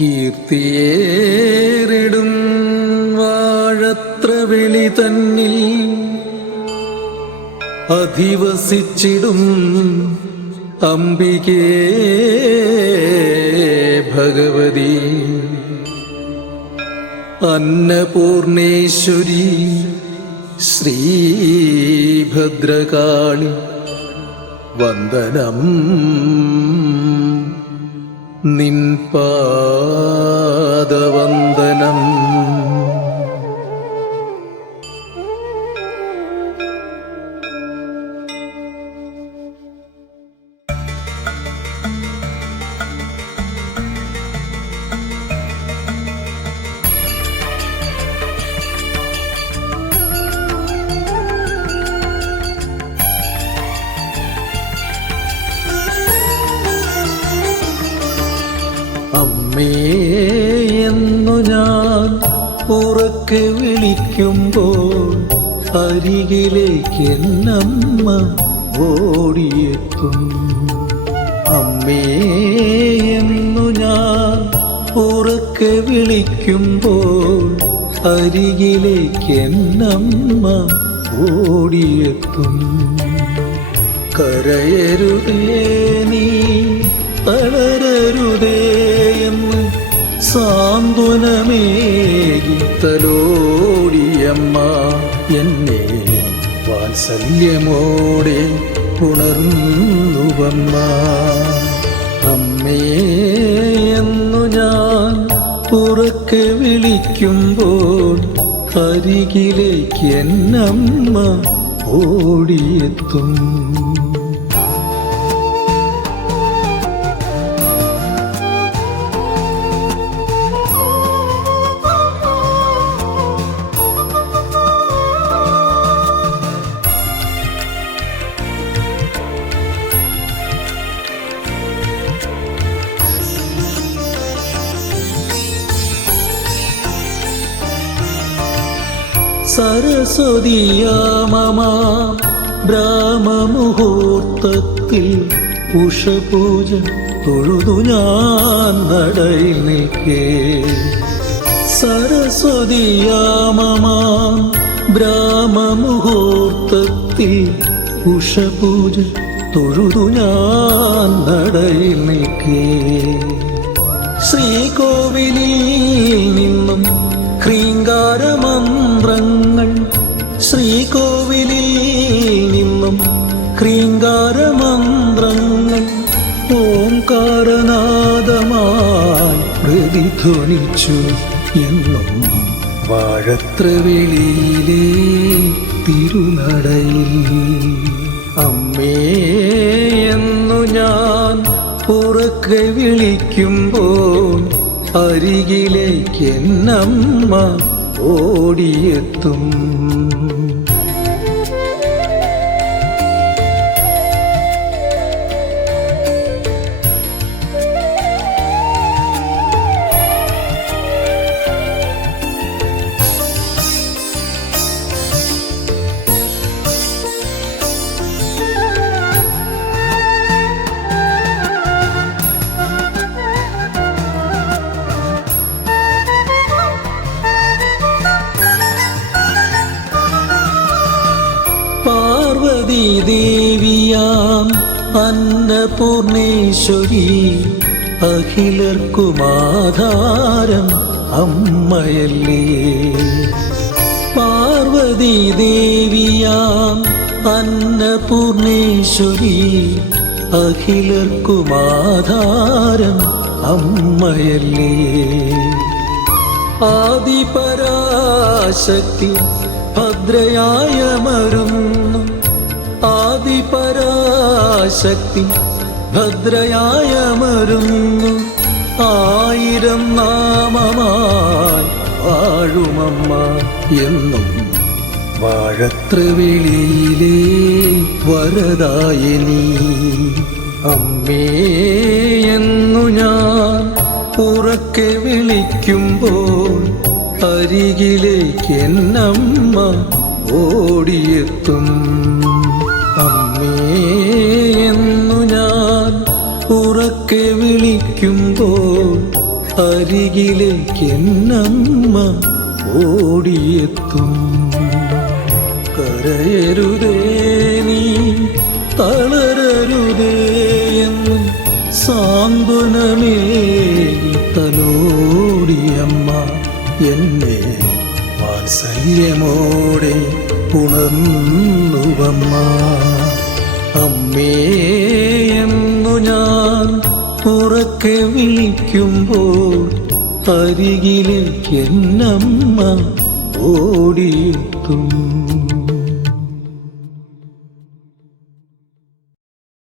കീർത്തിയേറിടും വാഴത്ര വെളി തന്നിൽ. അധിവസിച്ചിടും അംബികേ ഭഗവതി. അന്നപൂർണേശ്വരി ശ്രീഭദ്രകാളി വന്ദനം. നിൻ പാദവന്ദനം അമ്മേ എന്നു ഞാൻ ഉറക്കെ വിളിക്കുമ്പോൾ അരികിലേക്ക് എന്നമ്മ ഓടിയെത്തും. അമ്മേ എന്നു ഞാൻ ഉറക്കെ വിളിക്കുമ്പോൾ അരികിലേക്ക് എന്നമ്മ ഓടിയെത്തും. കരയരുതേ നീ തളരരുതേ സാന്ത്വനമേകി തലോടിയമ്മ എന്നെ വാത്സല്യമോടെ ഉണർന്നുവമ്മ. അമ്മേ എന്നു ഞാൻ ഉറക്കെ വിളിക്കുമ്പോൾ അരികിലേക്ക് എന്നമ്മ ഓടിയെത്തും. സരസ്വതിയാമമ ബ്രാഹ്മമുഹൂർത്തത്തിൽ ഉഷപൂജ തൊഴുതു ഞാൻ നടയിൽ നിൽക്കേ. സരസ്വതിയാമ ബ്രാഹ്മമുഹൂർത്തത്തിൽ ഉഷപൂജ തൊഴുതു ഞാൻ നടയിൽ നിൽക്കേ. ശ്രീകോവിലിൽ നിന്നും ക്രീങ്കാരമന്ത്രങ്ങൾ ക്രീങ്കാരമന്ത്രങ്ങൾ ഓംകാരനാദമായി പ്രതിധ്വനിച്ചു എന്നും വാഴത്രവെളിയിലെ തിരുനടയിൽ. അമ്മേ എന്നു ഞാൻ ഉറക്കെ വിളിക്കുമ്പോൾ അരികിലേക്ക് എന്നമ്മ ഓടിയെത്തും. ദേവിയാം അന്നപൂർണേശ്വരി അഖിലർക്കുമാധാരം അമ്മയല്ലേ. പാർവതി ദേവിയാം അന്നപൂർണേശ്വരി അഖിലർക്കുമാധാരം അമ്മയല്ലേ. ആദിപരാശക്തി ഭദ്രയായ മരുന്നു ആദിപരാശക്തി ഭദ്രയായ മരുന്നു. ആയിരം നാമമായി വാഴുമമ്മ എന്നും വാഴത്രവെളിയിലേ വരദായനി. അമ്മേ എന്നു ഞാൻ ഉറക്കെ വിളിക്കുമ്പോൾ അരികിലേക്ക് എന്നമ്മ ഓടിയെത്തും. ഉറക്കെ വിളിക്കുമ്പോൾ അരികിലേക്ക് എന്നമ്മ ഓടിയെത്തും. കരയരുതേ നീ സാന്ത്വനമേ തലോടിയമ്മ എന്നെ വാത്സല്യമോടെ ഉണർന്നുവമ്മ. അമ്മേ എന്നു ഞാൻ ഉറക്കെ വിളിക്കുമ്പോൾ അരികിലേക്ക് എന്നമ്മ ഓടിയെത്തും